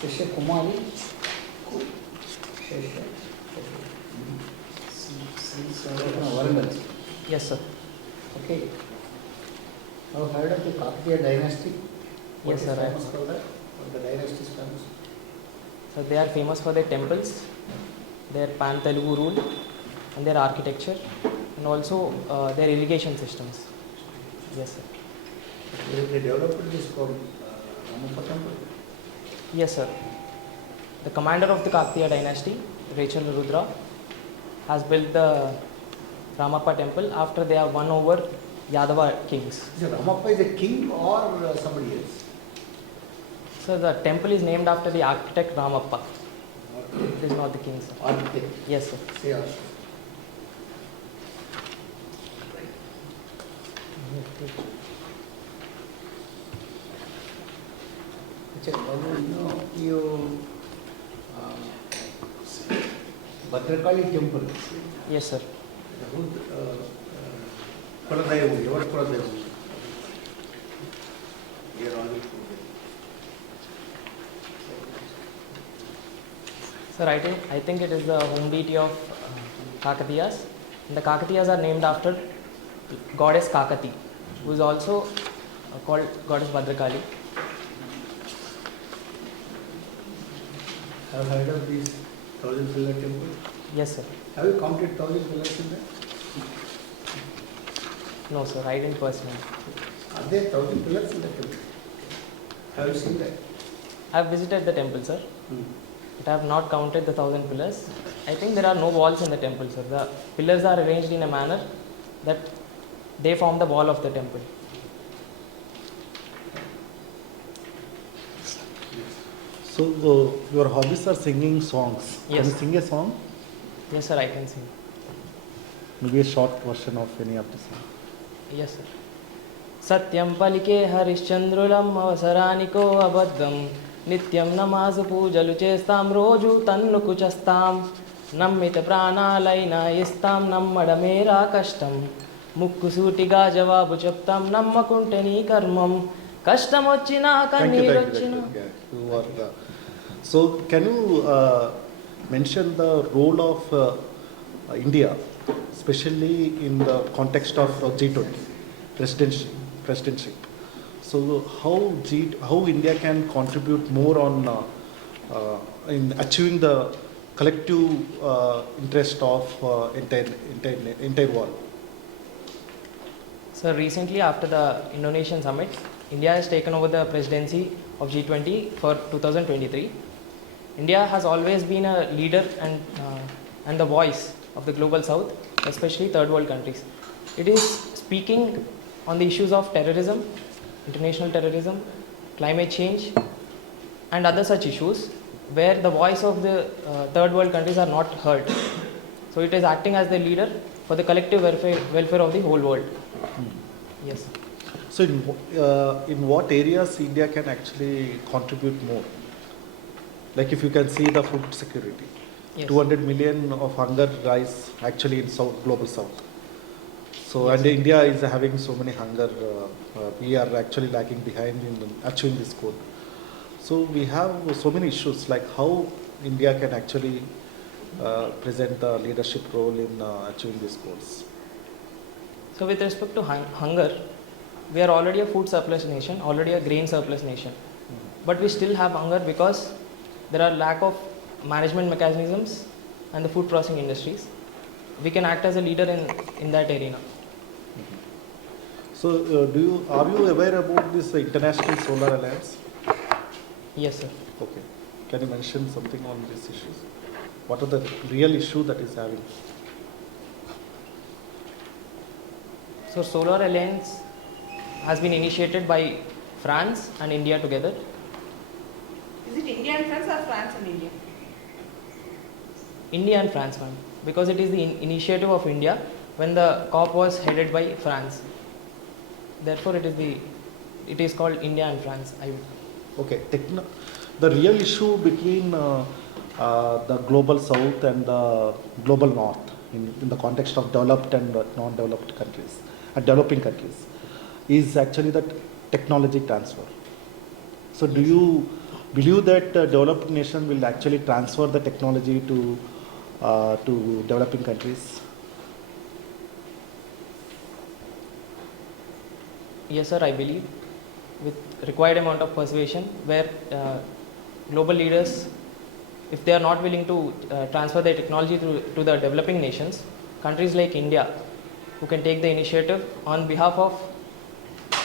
Kumari. Yes, sir. Okay. Have you heard of the Kakatiya dynasty? Yes, sir. Famous for that? What the dynasty is famous? So they are famous for their temples, their pan-Telugu rule, and their architecture, and also their irrigation systems. Yes, sir. They developed this called Ramappa temple. Yes, sir. The commander of the Kakatiya dynasty, Rachel Rudra, has built the Ramappa temple after they have won over Yadava kings. Is Ramappa is a king or somebody else? So the temple is named after the architect Ramappa. It is not the king, sir. Architect. Yes, sir. Say Ashrith. You Bhadrakali temple. Yes, sir. Kuladaivu, your Kuladaivu. Here only. Sir, I think it is the home deity of Kakatiyas. And the Kakatiyas are named after goddess Kakati, who is also called goddess Bhadrakali. Have you heard of this 1,000 pillar temple? Yes, sir. Have you counted 1,000 pillars in that? No, sir, I didn't personally. Are there 1,000 pillars in the temple? Have you seen that? I have visited the temple, sir. But I have not counted the 1,000 pillars. I think there are no walls in the temple, sir. The pillars are arranged in a manner that they form the wall of the temple. So your hobbies are singing songs. Yes. Can you sing a song? Yes, sir, I can sing. Maybe a short version of any of the song. Yes, sir. Satyam palike harishchandrulam avasaraniko abaddam nityam namazu pujalu chestam roju tannu kuchastam nammita pranalaina istam nammadamera kashtam mukku sutiga jawabu cheptam nammakunte nee karmam kashtam ochina kanneeru ochina. You are, so can you mention the role of India, especially in the context of G20 presidency? So how India can contribute more on in achieving the collective interest of entire world? So recently, after the Indonesian summit, India has taken over the presidency of G20 for 2023. India has always been a leader and the voice of the global south, especially third world countries. It is speaking on the issues of terrorism, international terrorism, climate change, and other such issues where the voice of the third world countries are not heard. So it is acting as the leader for the collective welfare of the whole world. Yes. So in what areas India can actually contribute more? Like if you can see the food security, yes. 200 million of hunger rise actually in global south. So yes. And India is having so many hunger, we are actually lagging behind in achieving this goal. So we have so many issues like how India can actually present the leadership role in achieving these goals. So with respect to hunger, we are already a food surplus nation, already a grain surplus nation. But we still have hunger because there are lack of management mechanisms and the food processing industries. We can act as a leader in that arena. So are you aware about this International Solar Alliance? Yes, sir. Okay. Can you mention something on these issues? What are the real issue that is having? So Solar Alliance has been initiated by France and India together. Is it India and France or France and India? India and France, ma'am. Because it is the initiative of India when the COP was headed by France. Therefore, it is called India and France. Okay. The real issue between the global south and the global north in the context of developed and non-developed countries and developing countries is actually that technology transfer. So do you believe that developed nation will actually transfer the technology to developing countries? Yes, sir, I believe with required amount of persuasion, where global leaders, if they are not willing to transfer their technology to the developing nations, countries like India, who can take the initiative on behalf of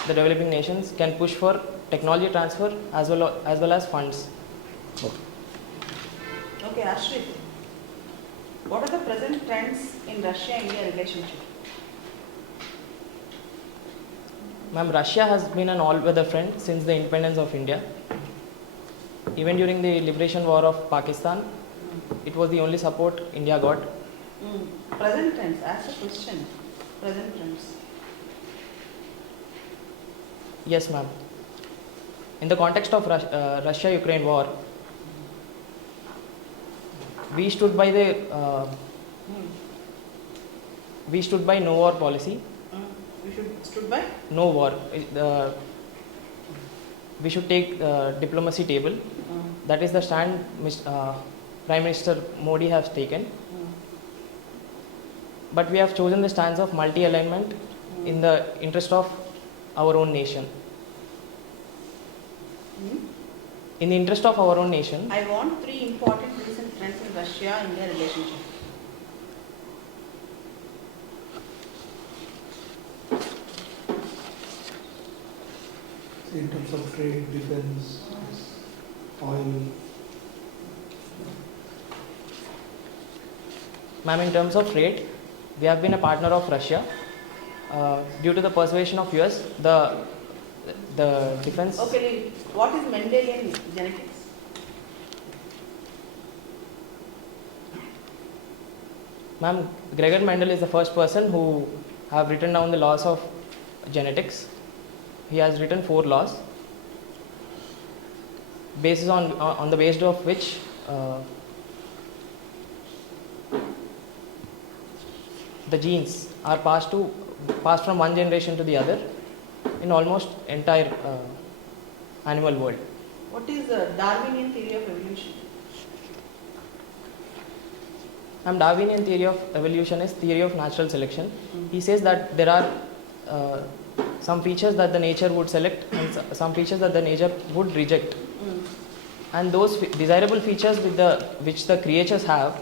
the developing nations, can push for technology transfer as well as funds. Okay, Ashrith, what are the present trends in Russia-India relationship? Ma'am, Russia has been an all-weather friend since the independence of India. Even during the liberation war of Pakistan, it was the only support India got. Present trends, ask a question. Present trends. Yes, ma'am. In the context of Russia-Ukraine war, we stood by no war policy. We should stood by? No war. We should take diplomacy table. That is the stand Prime Minister Modi has taken. But we have chosen the stance of multi-alignment in the interest of our own nation. In the interest of our own nation. I want 3 important recent trends in Russia-India relationship. In terms of trade, defense, oil. Ma'am, in terms of trade, we have been a partner of Russia. Due to the persuasion of US, the defense. Okay, what is Mendelian genetics? Ma'am, Gregor Mendel is the first person who have written down the laws of genetics. He has written 4 laws, basis on the basis of which the genes are passed from one generation to the other in almost entire animal world. What is the Darwinian theory of evolution? Darwinian theory of evolution is theory of natural selection. He says that there are some features that the nature would select and some features that the nature would reject. And those desirable features which the creatures have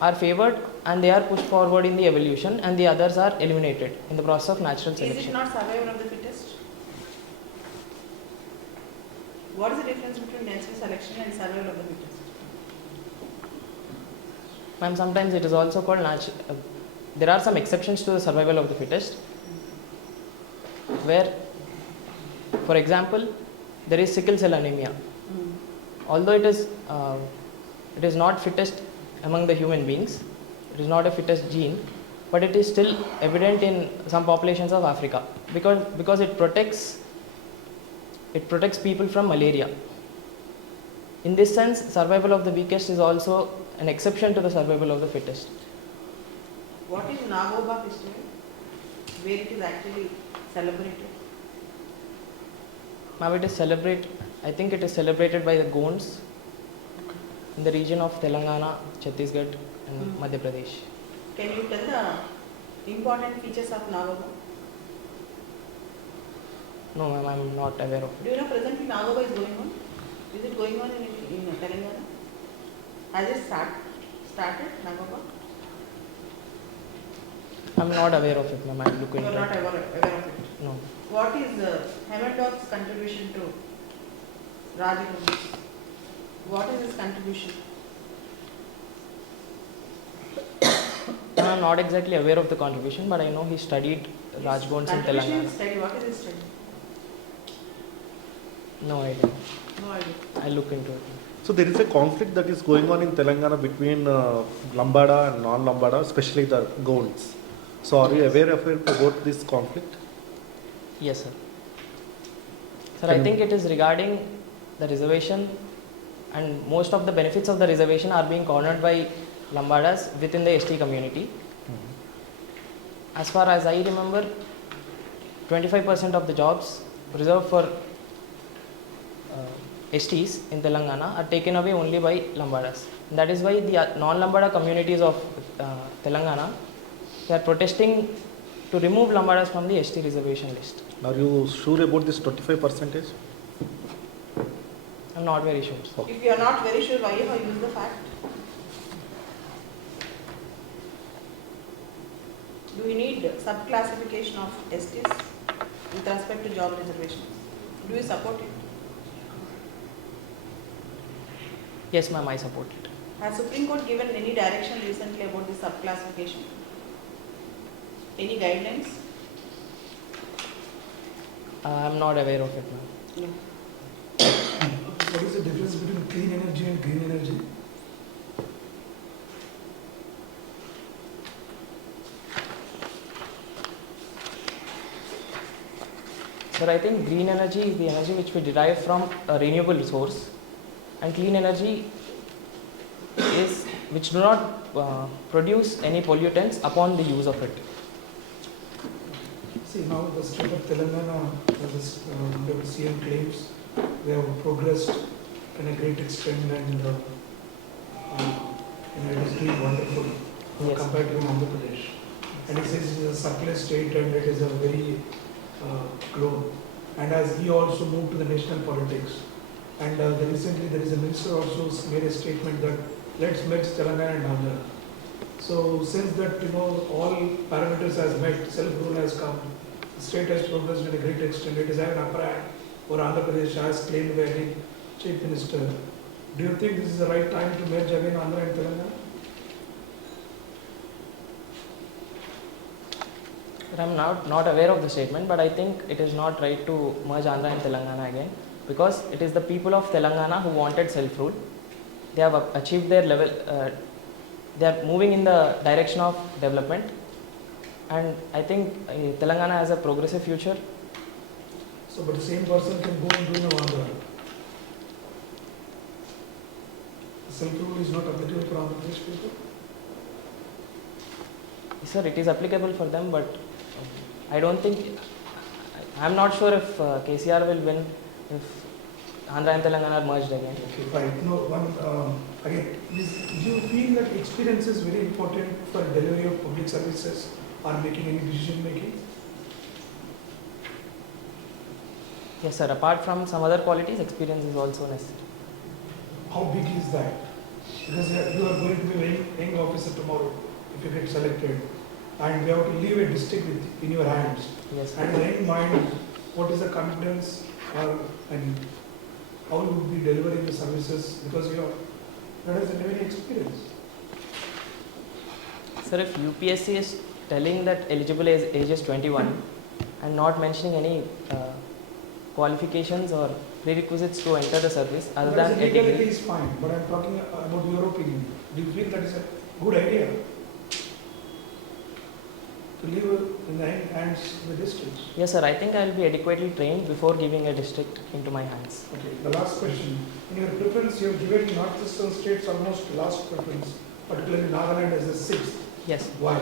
are favored and they are pushed forward in the evolution, and the others are eliminated in the process of natural selection. Is it not survival of the fittest? What is the difference between natural selection and survival of the fittest? Ma'am, sometimes it is also called there are some exceptions to the survival of the fittest, where, for example, there is sickle cell anemia. Although it is not fittest among the human beings, it is not a fittest gene, but it is still evident in some populations of Africa because it protects people from malaria. In this sense, survival of the weakest is also an exception to the survival of the fittest. What is Nagoba festival? Where it is actually celebrated? Now I think it is celebrated by the Gonds in the region of Telangana, Chhattisgarh and Madhya Pradesh. Can you tell the important features of Nagoba? No, ma'am, I am not aware of it. Do you know presently Nagoba is going on? Is it going on in Telangana? Has it started Nagoba? I am not aware of it, ma'am. I will look You into are not it. aware of it? No. What is Hammondorf's contribution to Rajaguru? What is his contribution? I am not exactly aware of the contribution, but I know he studied Rajgons in Telangana. What is his study? No idea. No idea. I'll look into it. So there is a conflict that is going on in Telangana between Lambada and non-Lambada, especially the Gonds. So are you aware of it about this conflict? Yes, sir. Sir, I think it is regarding the reservation, and most of the benefits of the reservation are being cornered by Lambadas within the ST community. As far as I remember, 25% of the jobs reserved for STs in Telangana are taken away only by Lambadas. And that is why the non-Lambada communities of Telangana, they are protesting to remove Lambadas from the ST reservation list. Are you sure about this 25%? I'm not very sure. Okay. If you are not very sure, why you have used the fact? Do you need sub-classification of STs with respect to job reservations? Do you support it? Yes, ma'am, I support it. Has Supreme Court given any direction recently about the sub-classification? Any guidelines? I'm not aware of it, ma'am. No. What is the difference between clean energy and green energy? Sir, I think green energy is the energy which we derive from a renewable source, and clean energy is which do not produce any pollutants upon the use of it. See, now the state of Telangana, as the CM claims, they have progressed in a great extent and it is doing wonderful Yes. compared to Andhra Pradesh. And he says it is a surplus state and it is a very grown. And as he also moved to the national politics, and recently there is a minister also made a statement that let's mix Telangana and Andhra. So since that all parameters has met, self-rule has come, the state has progressed in a great extent. It is an upper hand or Andhra Pradesh as claimed by the chief minister. Do you think this is the right time to merge again Andhra and Telangana? I'm not aware of the statement, but I think it is not right to merge Andhra and Telangana again, because it is the people of Telangana who wanted self-rule. They have achieved their level, they are moving in the direction of development, and I think Telangana has a progressive future. So, but the same person can go and do in Andhra. Self-rule is not applicable for Andhra Pradesh people? Sir, it is applicable for them, but I don't think, I'm not sure if KCR will win if Andhra and Telangana are merged again. Okay, fine. Again, do you feel that experience is very important for delivery of public services or making any decision making? Yes, sir. Apart from some other qualities, experience is also necessary. How big is that? Because you are going to be a very young officer tomorrow if you get selected, and we have to leave a district in your hands. Yes, sir. And in your mind, what is the confidence or how you would be delivering the services because you have not has any experience. Sir, if UPSC is telling that eligible age is 21 and not mentioning any qualifications or prerequisites to enter the service other than a legality degree. is fine, but I am talking about your opinion. Do you feel that is a good idea to leave in the hands of the districts? Yes, sir. I think I will be adequately trained before giving a district into my hands. Okay. The last question. In your preference, you have given northeastern states almost last preference, particularly Nagaland as the sixth. Yes. Why?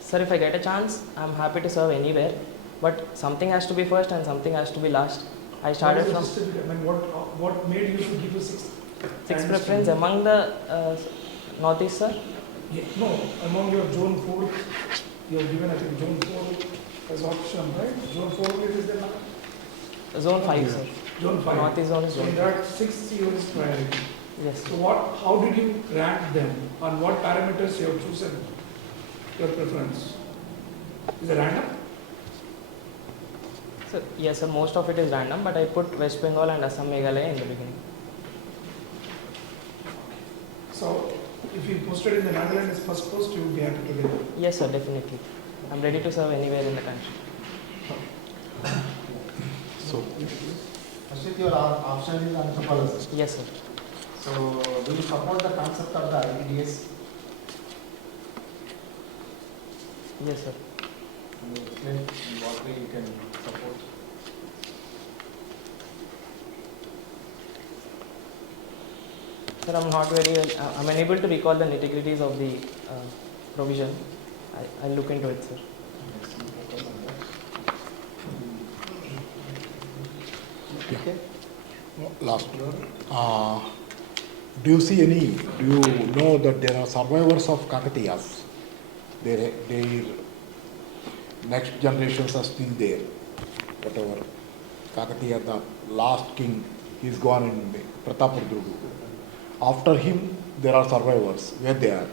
Sir, if I get a chance, I am happy to serve anywhere, but something has to be first and something has to be last. I started from What made you to give a sixth? sixth preference among the northeast, sir. Yeah, no, among your zone 4, you have given I think zone 4 as option, right? Zone 4 it is the Zone 5, sir. zone 5. Northeast zone is So zone in 5. that 6th you is priority. Yes. So how did you rank them? On what parameters you have chosen your preference? Is it random? So, yes, sir. Most of it is random, but I put West Bengal and Assam Meghalaya in the beginning. So if you posted in the Nagaland as first post, you would be happy to get it. Yes, sir. Definitely. I'm ready to serve anywhere in the country. So, Ashrith, your option is anthropologist. Yes, sir. So, do you support the concept of the IBDS? Yes, sir. Can you explain in what way you can support? Sir, I'm not very well, I'm unable to recall the nitty-gritties of the provision. I'll look into it, sir. Yeah. Okay. Last. Do you see any, do you know that there are survivors of Kakatiyas? Their next generations are still there. Whatever. Kakatiya, the last king, he's gone in Pratapurdudu. After him, there are survivors. Where they are?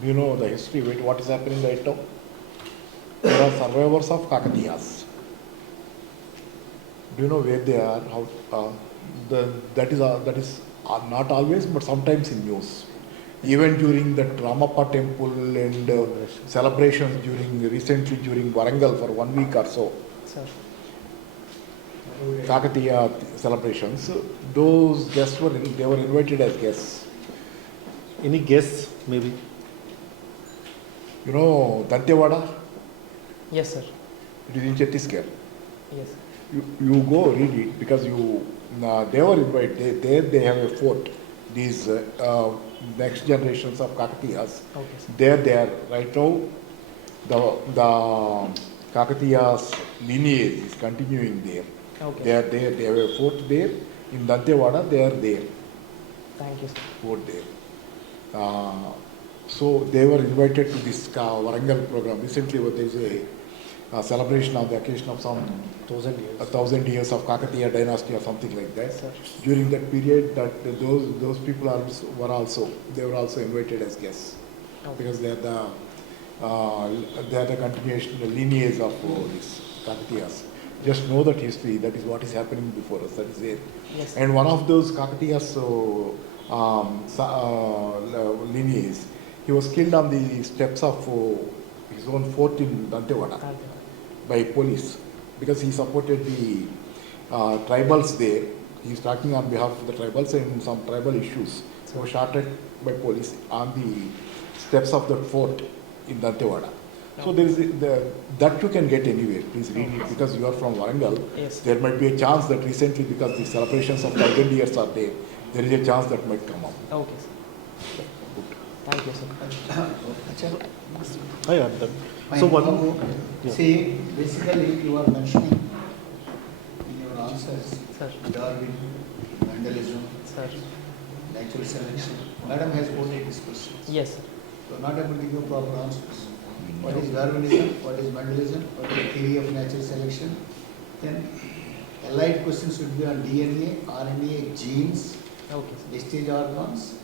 Do you know the history? Wait, what is happening right now? There are survivors of Kakatiyas. Do you know where they are? How? That is not always, but sometimes in news. Even during the Ramappa temple and celebrations recently during Warangal for 1 week or so, Sir. Kakatiya celebrations, those guests they were invited as guests. Any guess, maybe? You know Dantewada? Yes, sir. It is in Chhattisgarh. Yes. You go read it because they were invited. They have a fort. These next generations of Kakatiyas. Okay, sir. There they are right now. The Kakatiyas lineage is continuing there. Okay. They are there. They have a fort there in Dantewada. They are there. Thank you, sir. Fort there. So they were invited to this Warangal program. Recently, there is a celebration on the occasion of some 1,000 years of Kakatiya dynasty or something like that. Sir. During that period, those people were also invited as guests Okay. because they are the continuation, the lineage of these Kakatiyas. Just know that history. That is what is happening before us. That is there. Yes. And one of those Kakatiyas lineage, he was killed on the steps of his own fort in Dantewada by police because he supported the tribals there. He is talking on behalf of the tribals and some tribal issues. So shot at by police on the steps of the fort in Dantewada. So there is that you can get anywhere. Please read it because you are from Warangal. Yes. There might be a chance that recently, because the celebrations of 1,000 years are there, there is a chance that might come up. Okay, sir. Thank you, sir. I am done. Fine. So one. Now, Yeah. see, basically you are mentioning in your answers Sir. Darwin, vandalism, Sir. natural selection. Madam has quoted these questions. Yes, sir. You are not able to give proper answers. What is Darwinism? What is vandalism? What is the theory of natural selection? Then allied questions should be on DNA, RNA, genes, Okay, sir. vestige organs,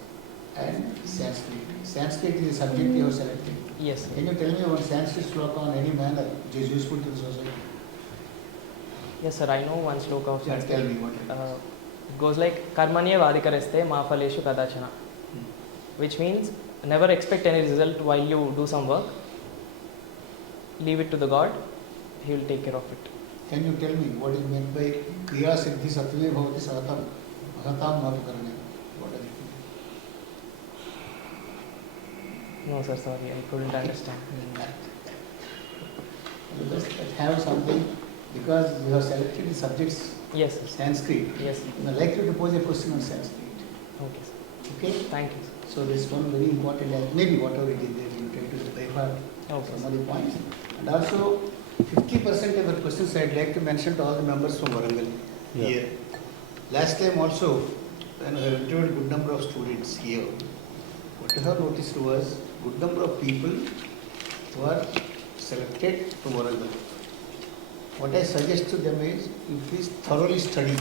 and Sanskrit. Sanskrit is the subject you have selected. Yes, sir. Can you tell me one Sanskrit sloka on any manner which is useful to the society? Yes, sir. I know one sloka of Yeah, Sanskrit. tell me what it is. It goes like Karmanye Vadikareste Ma Phaleshu Kadachana, which means never expect any result while you do some work. Leave it to the God, He will take care of it. Can you tell me what is meant by Kriya Siddhi Satve Bhavati Satam Ahatam Matukarane? What are they? No, sir, sorry, I couldn't understand. You just have something because you have selected the subjects Yes, sir. Sanskrit. Yes, sir. You are likely to pose a question on Sanskrit. Okay, sir. Okay? Thank you, sir. So this one very important, maybe whatever it is there, you try to by heart Okay, some sir. of the points. And also 50% of our questions I would like to mention to all the members from Warangal Yeah. here. Last time also, when we have interviewed a good number of students here, what I have noticed was good number of people were selected from Warangal. What I suggest to them is, you please thoroughly study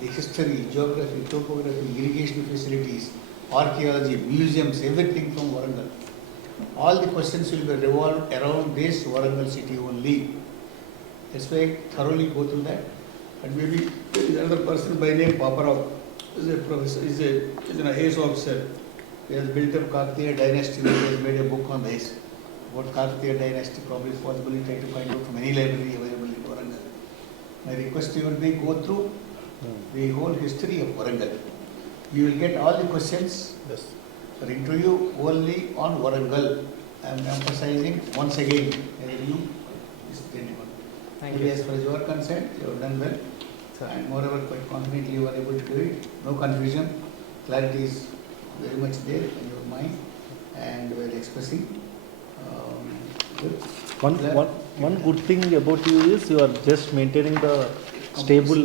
the history, geography, topography, irrigation facilities, archaeology, museums, everything from Warangal. All the questions will be revolved around this Warangal city only. That's why thoroughly go through that. And maybe there is another person by name Bakaram, is a professor, is an IAS officer. He has built up Kakatiya dynasty. He has made a book on this. What Kakatiya dynasty probably is possible. Try to find out from any library available in Warangal. My request to you will be go through the whole history of Warangal. You will get all the questions. Yes. For interview only on Warangal. I am emphasizing once again, you is 21. Thank Maybe you, as sir. far as you are concerned, you have done well. Sir. And moreover, quite confidently you are able to do it. No confusion. Clarity is very much there in your mind and you are expressing. Good. One good thing about you is you are just maintaining the stable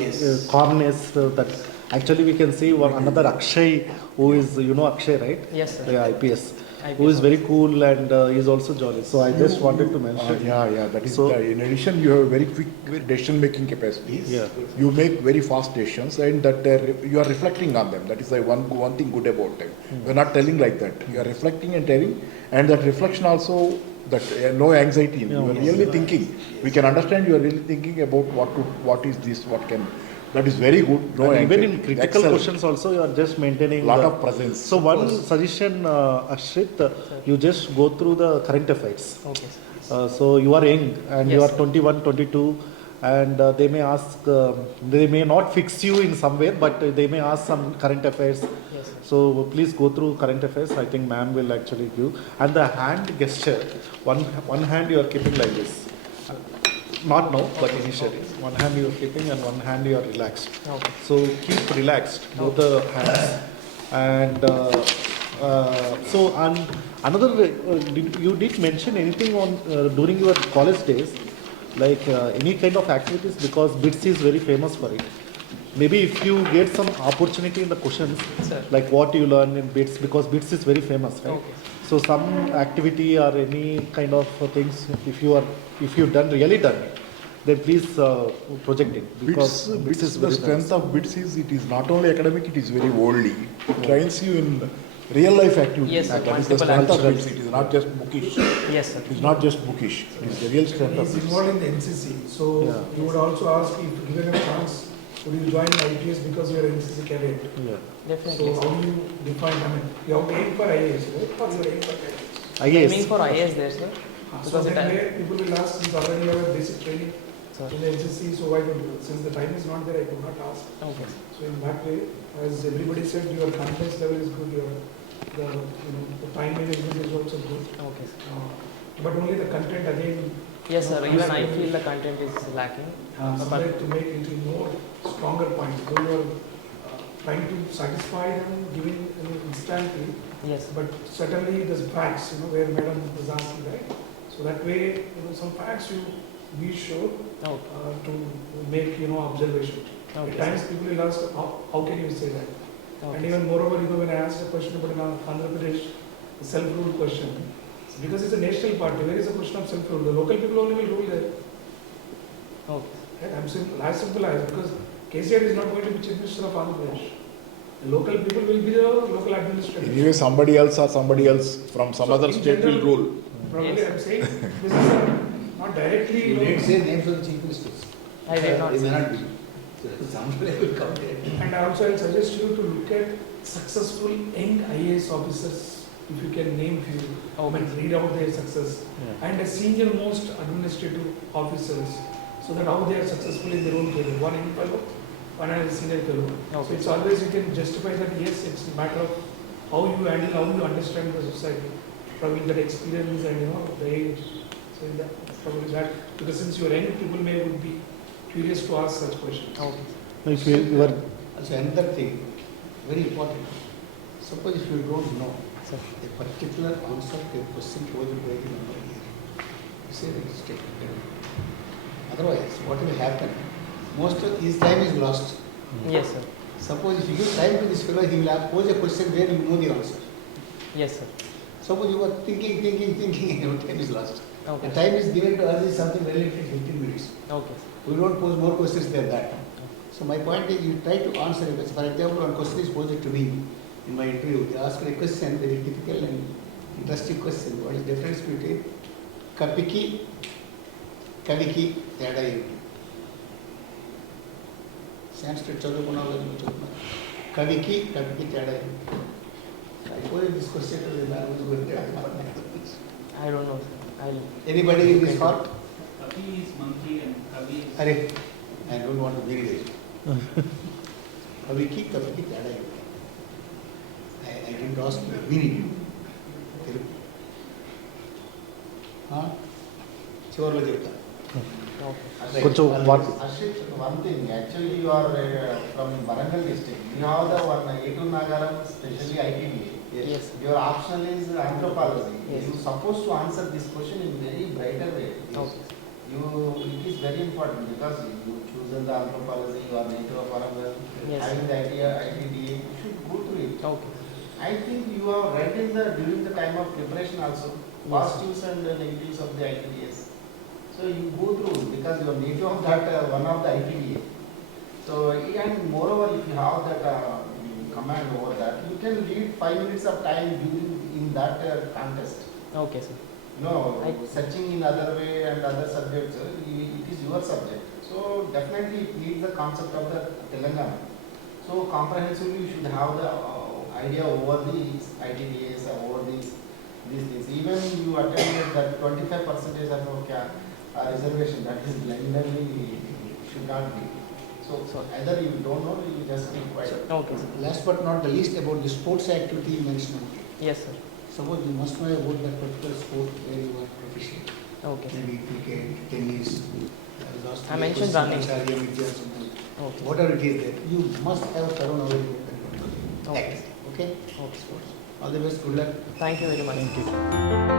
Yes. calmness that actually we can see one another Akshay, who is, you know Akshay, right? Yes, sir. Yeah, IPS. IPS Who is very officer. cool and is also jolly. So I just wanted to mention. Yeah, that is, So- in addition, you have very quick decision making capacity. Yes. Yeah. You make very fast decisions, and that you are reflecting on them. That is the one thing good about them. You are not telling like that. You are reflecting and telling, and that reflection also, that no anxiety. You are really thinking. We can understand you are really thinking about what is this, what can. That is very good. No And even anxiety. in critical Excellent. questions also, you are just maintaining Lot the- of presence. So one suggestion, Ashrith, you just go through the current affairs. Okay, sir. So you are young and you Yes, are sir. 21, 22, and they may ask, they may not fix you in somewhere, but they may ask some current affairs. Yes, sir. So please go through current affairs. I think ma'am will actually give. And the hand gesture, one hand you are keeping like this. Not now, but initially. One hand you are keeping and one hand you are relaxed. Okay. So keep relaxed, both the hands. And so, and another, you did mention anything on during your college days, like any kind of activities, because BITS is very famous for it. Maybe if you get some opportunity in the questions, Sir. like what you learn in BITS, because BITS is very famous, right? Okay. So some activity or any kind of things, if you've really done it, then please project it, because BITS, is the very strength of BITS is it is not only academic, it is very worldly. It trains you in real life activities. Yes, sir. That is the Multiple strength of activities. BITS. It is not just bookish. Yes, sir. It is not just bookish. It is the real strength He of is BITS. involved in the NCC, so Yeah. you would also ask if given a chance, would you join IPS because you are NCC cadet? Yeah. Definitely, So sir. how do you define, I mean, you have to aim for IAS, right? Or you are aiming for cadet? Aiming IAS. for IAS there, sir. So Because then it- where people will ask, since already you have a basic training Sir. in the NCC, so why don't you? Since the time is not there, I could not ask. Okay. So in that way, as everybody said, your confidence level is good, the time management is also good. Okay, sir. But only the content again, Yes, sir. Even I feel the content is lacking. somewhere to make it more stronger points. Though you are trying to satisfy them, giving instantly, Yes. but certainly there's facts, where madam was asking, right? So that way, some facts you be sure Okay. to make, observation. Okay, At sir. times people will ask, how can you say that? And Okay. even moreover, when I asked a question about Andhra Pradesh, the self-rule question, because it's a national party, where is the question of self-rule? The local people only will rule there. Okay. Right? I'm simple as, because KCR is not going to be Chief Minister of Andhra Pradesh. The local people will be the local administrators. Anyway, somebody else or somebody else from some So other in state will general, rule. Probably Yes. I'm saying, this is not directly. You did say names of the chief ministers. I did not They may say. not be. Somebody will come there. And also I'll suggest you to look at successful young IAS officers, if you can name few, Okay. read out their success, and a senior most administrative officers, so that how they are successful in their own career. One young fellow, one as a senior fellow. So Okay. it's always you can justify that, yes, it's a matter of how you handle, how you understand the society, probably that experience and the age. So in that, probably that, because since you are young, people would be curious to ask such questions. Okay. If you are, Also another thing, very important. Suppose if you don't know Sir. a particular answer to a question posed by the number here, you say that it's taken. Otherwise, what will happen? Most of his time is lost. Yes, sir. Suppose if you give time to this fellow, he will pose a question where you know the answer. Yes, sir. Suppose you are thinking, and your time is lost. Okay. The time is given to us is something related to 15 minutes. Okay. We don't pose more questions than that. So my point is, you try to answer a question. For example, one question is posed to me in my interview. They asked a question, very typical and interesting question. What is the difference between kapiki, kaviki, teda ఏంటి? Sanskrit చదువుకున్న వాళ్ళు చెప్తున్నారు. కవికి కవికి తేడా ఏంటి? I posed this question to the man who is going to I don't know, sir. I'll. Anybody in this hall? Kavi is monkey and Kavi is... Arey, I don't want to be this. కవికి కవికి తేడా ఏంటి? I didn't ask the meaning. Telugu. చివరిలో చెప్తా. Okay. కొంచెం Ashrith, one thing, actually you are from Warangal district. You have the one A2 Nagaram, especially ITBA. Yes. Your optional is anthropology. Yes. You are supposed to answer this question in very brighter way. Okay. It is very important. important because you chosen the anthropology, you are native of Warangal, Yes. having the idea, ITDA, you should go through it. Okay. I think you have read in the during the time of preparation also, positives and negatives of the ITDS. So you go through because you are native of that one of the ITDA. So and moreover, if you have that command over that, you can lead 5 minutes of time during in that contest. Okay, sir. No, searching in other way and other subjects, it is your subject. So definitely it needs the concept of the Telangana. So comprehensively you should have the idea over these ITDAs, over these things. Even you attended that 25% of reservation, that is blindly should not be. So either you don't know, you just keep quiet. Okay, sir. Last but not the least, about the sports activity you mentioned. Yes, sir. Suppose you must know about that particular sport where you are proficient. Okay, sir. Maybe cricket, tennis. I mentioned running. Okay. Whatever it is there, you must have a thorough knowledge about that particular Okay. activity. Okay? Okay. All the best. Good luck. Thank you very much. Thank you.